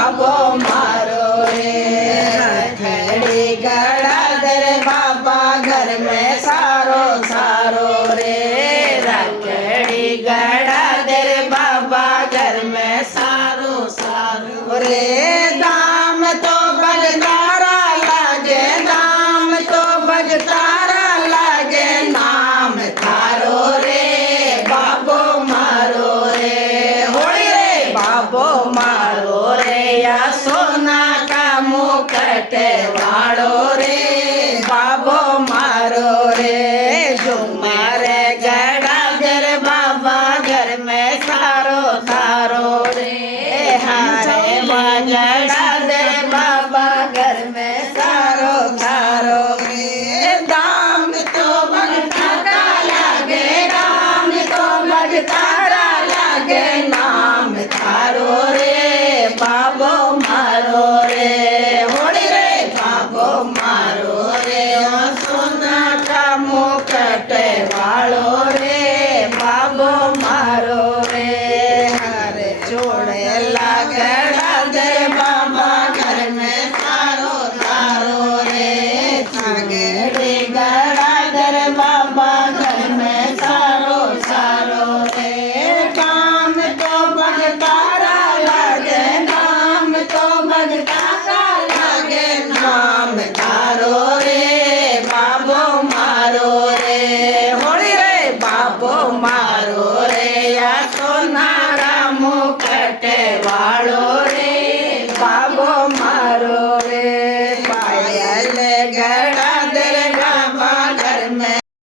बाबो मारो रे रखड़ी गड़ाधर बाबा घर में सारो सारो रे रखड़ी गड़ाधर बाबा घर में सारो सारो रे दाम तो बगतारा लागे दाम तो बगतारा लागे नाम थारो रे बाबो मारो रे होली रे बाबो मारो रे या सोना का मुकुट वाड़ो रे बाबो मारो रे झुमारे गड़ाधर बाबा घर में सारो सारो रे हारे गड़ाधर बाबा घर में सारो सारो रे दाम तो बगतारा लागे दाम तो बगतारा लागे नाम थारो रे बाबो